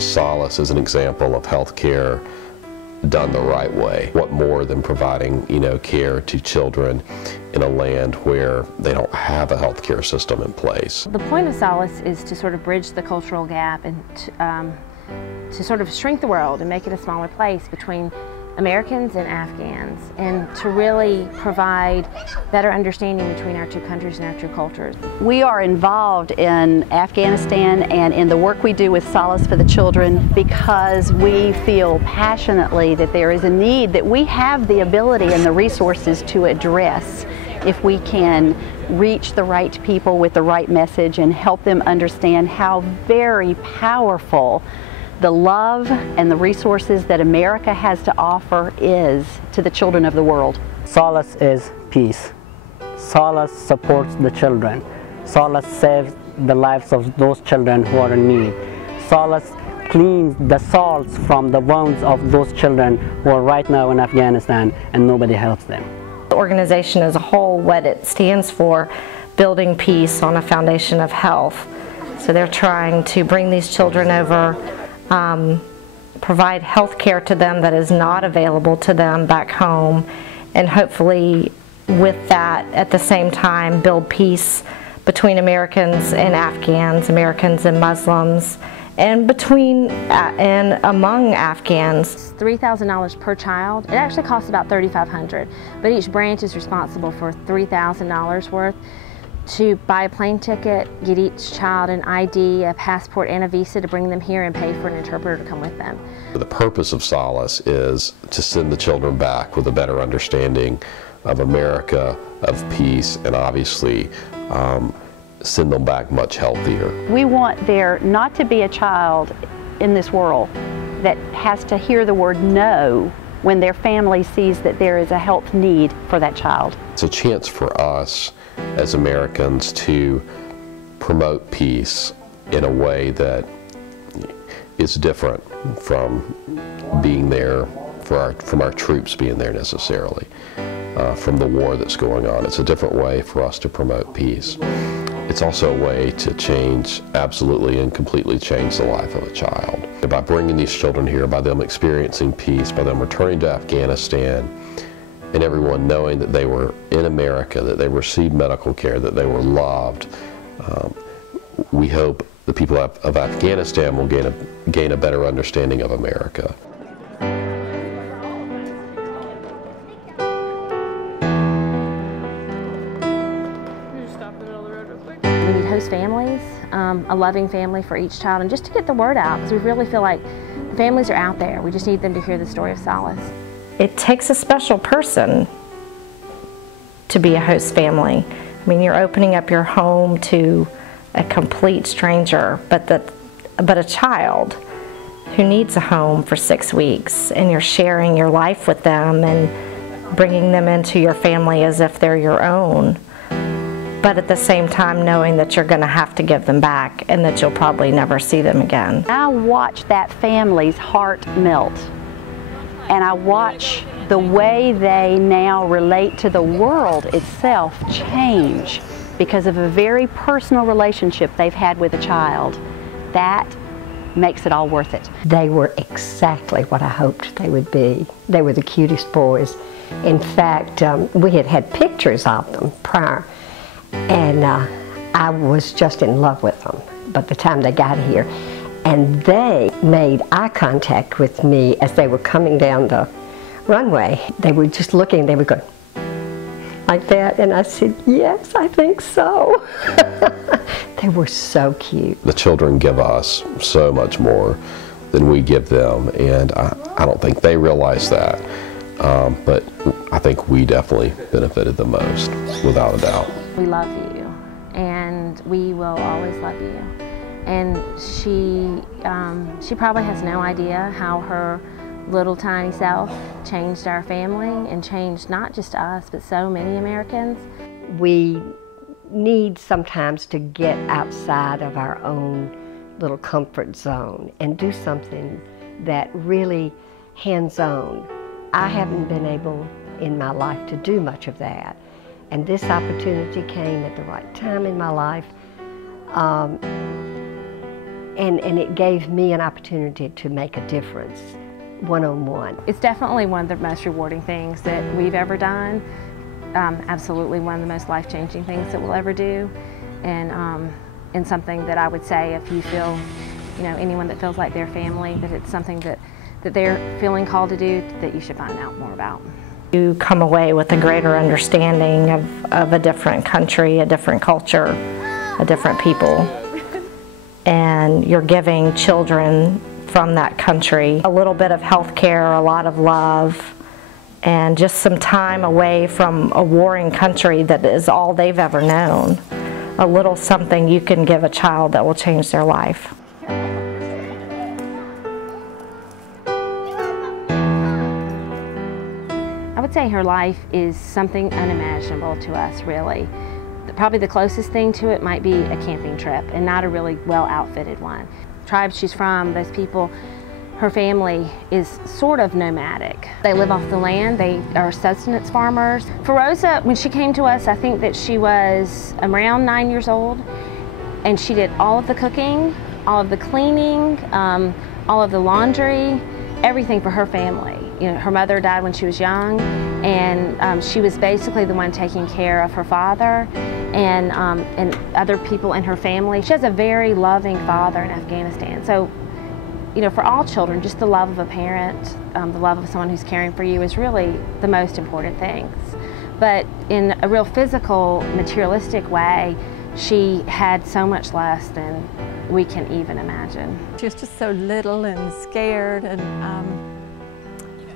Solace is an example of healthcare done the right way. What more than providing, care to children in a land where they don't have a healthcare system in place. The point of Solace is to sort of bridge the cultural gap and to sort of shrink the world and make it a smaller place between Americans and Afghans, and to really provide better understanding between our two countries and our two cultures. We are involved in Afghanistan and in the work we do with Solace for the Children because we feel passionately that there is a need that we have the ability and the resources to address if we can reach the right people with the right message and help them understand how very powerful the love and the resources that America has to offer is to the children of the world. Solace is peace. Solace supports the children. Solace saves the lives of those children who are in need. Solace cleans the salts from the wounds of those children who are right now in Afghanistan and nobody helps them. The organization as a whole, what it stands for, building peace on a foundation of health. So they're trying to bring these children over, provide health care to them that is not available to them back home, and hopefully with that at the same time build peace between Americans and Afghans, Americans and Muslims, and between and among Afghans. $3,000 per child. It actually costs about $3,500, but each branch is responsible for $3,000 worth to buy a plane ticket, get each child an ID, a passport, and a visa to bring them here, and pay for an interpreter to come with them. The purpose of Solace is to send the children back with a better understanding of America, of peace, and obviously send them back much healthier. We want there not to be a child in this world that has to hear the word no when their family sees that there is a health need for that child. It's a chance for us as Americans to promote peace in a way that is different from being there from our troops being there necessarily, from the war that's going on. It's a different way for us to promote peace. It's also a way to change, absolutely and completely change the life of a child. By bringing these children here, by them experiencing peace, by them returning to Afghanistan, and everyone knowing that they were in America, that they received medical care, that they were loved, we hope the people of Afghanistan will gain a better understanding of America. We need host families, a loving family for each child, and just to get the word out, because we really feel like families are out there. We just need them to hear the story of Solace. It takes a special person to be a host family. I mean, you're opening up your home to a complete stranger, but a child who needs a home for 6 weeks, and you're sharing your life with them and bringing them into your family as if they're your own, but at the same time knowing that you're going to have to give them back and that you'll probably never see them again. I watch that family's heart melt, and I watch the way they now relate to the world itself change because of a very personal relationship they've had with a child. That makes it all worth it. They were exactly what I hoped they would be. They were the cutest boys. In fact, we had had pictures of them prior, and I was just in love with them by the time they got here. And they made eye contact with me as they were coming down the runway. They were just looking, they were going like that, and I said, yes, I think so. They were so cute. The children give us so much more than we give them, and I don't think they realize that, but I think we definitely benefited the most, without a doubt. We love you, and we will always love you. And she probably has no idea how her little tiny self changed our family and changed not just us, but so many Americans. We need sometimes to get outside of our own little comfort zone and do something that really hands-on. I haven't been able in my life to do much of that, and this opportunity came at the right time in my life. and it gave me an opportunity to make a difference one-on-one. It's definitely one of the most rewarding things that we've ever done. Absolutely one of the most life-changing things that we'll ever do, and something that I would say, if you feel, anyone that feels like their family, that it's something that they're feeling called to do, that you should find out more about. You come away with a greater understanding of a different country, a different culture, a different people, and you're giving children from that country a little bit of health care, a lot of love, and just some time away from a warring country that is all they've ever known. A little something you can give a child that will change their life. I would say her life is something unimaginable to us, really. Probably the closest thing to it might be a camping trip, and not a really well-outfitted one. The tribe she's from, those people, her family is sort of nomadic. They live off the land, they are sustenance farmers. For Rosa, when she came to us, I think that she was around 9 years old, and she did all of the cooking, all of the cleaning, all of the laundry, everything for her family. Her mother died when she was young, and she was basically the one taking care of her father and other people in her family. She has a very loving father in Afghanistan. So, for all children, just the love of a parent, the love of someone who's caring for you is really the most important things. But in a real physical, materialistic way, she had so much less than we can even imagine. She was just so little and scared, and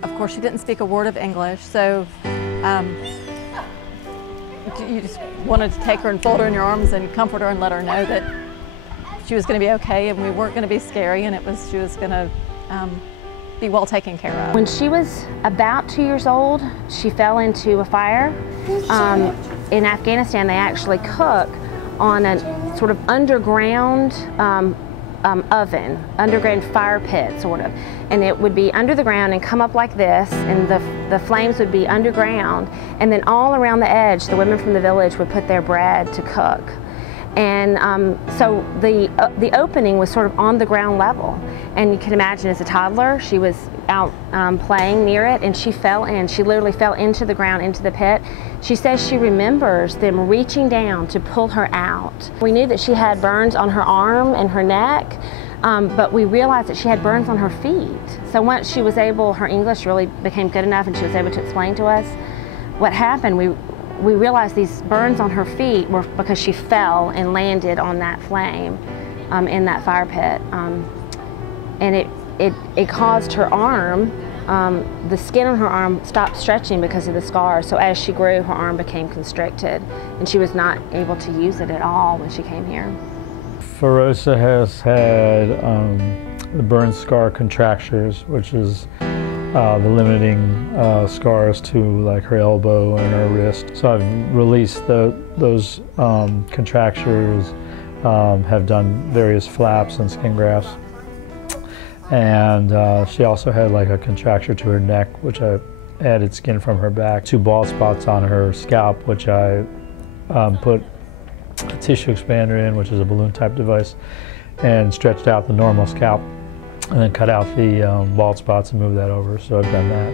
of course she didn't speak a word of English, so you just wanted to take her and fold her in your arms and comfort her and let her know that she was going to be okay, and we weren't going to be scary, and she was going to be well taken care of. When she was about 2 years old, she fell into a fire. In Afghanistan, they actually cook on a sort of underground oven, underground fire pit, sort of. And it would be under the ground and come up like this, and the flames would be underground. And then all around the edge, the women from the village would put their bread to cook. And so the opening was sort of on the ground level. And you can imagine, as a toddler, she was out playing near it, and she fell in. She literally fell into the ground, into the pit. She says she remembers them reaching down to pull her out. We knew that she had burns on her arm and her neck, but we realized that she had burns on her feet. So once she was able, her English really became good enough, and she was able to explain to us what happened. We realized these burns on her feet were because she fell and landed on that flame in that fire pit. And it caused her arm, the skin on her arm stopped stretching because of the scar. So as she grew, her arm became constricted, and she was not able to use it at all when she came here. Rosa has had the burn scar contractures, which is the limiting scars to like her elbow and her wrist. So I've released those contractures, have done various flaps and skin grafts. And she also had like a contracture to her neck, which I added skin from her back. 2 bald spots on her scalp, which I put a tissue expander in, which is a balloon type device, and stretched out the normal scalp, and then cut out the bald spots and moved that over. So I've done that.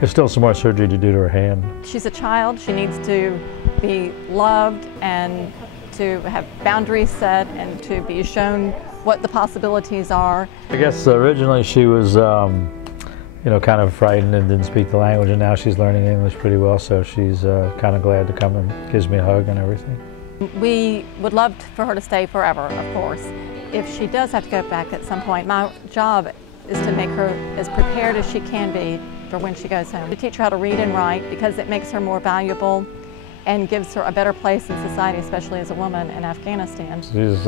There's still some more surgery to do to her hand. She's a child. She needs to be loved and to have boundaries set and to be shown what the possibilities are. I guess originally she was kind of frightened and didn't speak the language, and now she's learning English pretty well, so she's kind of glad to come and gives me a hug and everything. We would love for her to stay forever, of course. If she does have to go back at some point, my job is to make her as prepared as she can be for when she goes home. To teach her how to read and write, because it makes her more valuable and gives her a better place in society, especially as a woman in Afghanistan. She's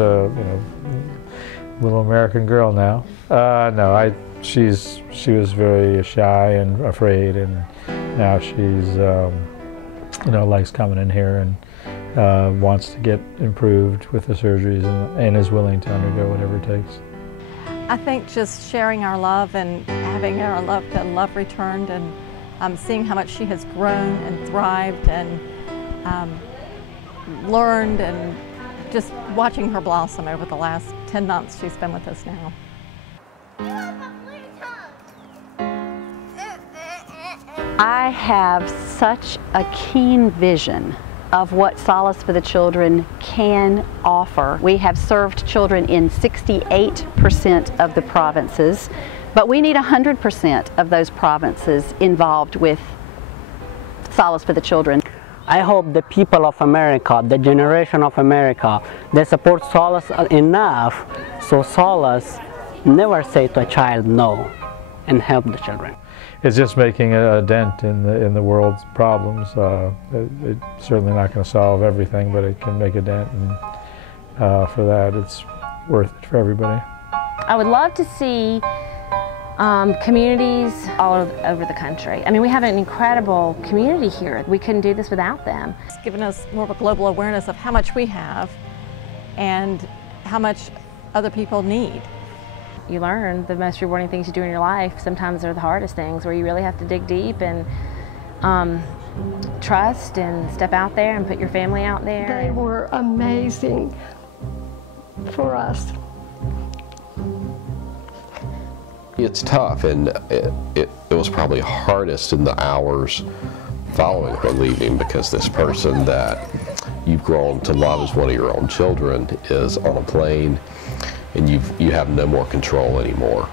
little American girl now. No, she was very shy and afraid, and now she's likes coming in here and wants to get improved with the surgeries and is willing to undergo whatever it takes. I think just sharing our love and having our love returned, and seeing how much she has grown and thrived and learned and just watching her blossom over the last 10 months she's been with us now. I have such a keen vision of what Solace for the Children can offer. We have served children in 68% of the provinces, but we need 100% of those provinces involved with Solace for the Children. I hope the people of America, the generation of America, they support Solace enough so Solace never say to a child no and help the children. It's just making a dent in the world's problems. It's certainly not going to solve everything, but it can make a dent, and for that it's worth it for everybody. I would love to see communities all over the country. I mean, we have an incredible community here. We couldn't do this without them. It's given us more of a global awareness of how much we have and how much other people need. You learn the most rewarding things you do in your life sometimes are the hardest things, where you really have to dig deep and trust and step out there and put your family out there. They were amazing for us. It's tough, and it was probably hardest in the hours following her leaving, because this person that you've grown to love as one of your own children is on a plane, and you have no more control anymore.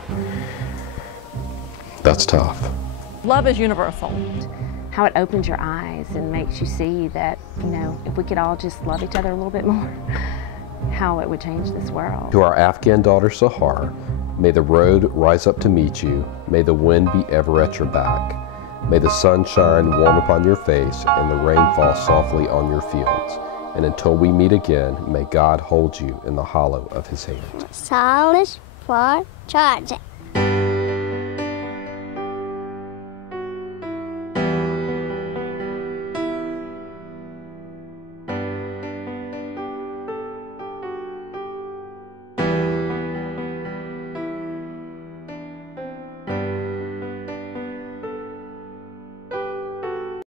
That's tough. Love is universal. How it opens your eyes and makes you see that, you know, if we could all just love each other a little bit more, how it would change this world. To our Afghan daughter Sahar, may the road rise up to meet you, may the wind be ever at your back, may the sun shine warm upon your face and the rain fall softly on your fields. And until we meet again, may God hold you in the hollow of his hand. Solace for Children.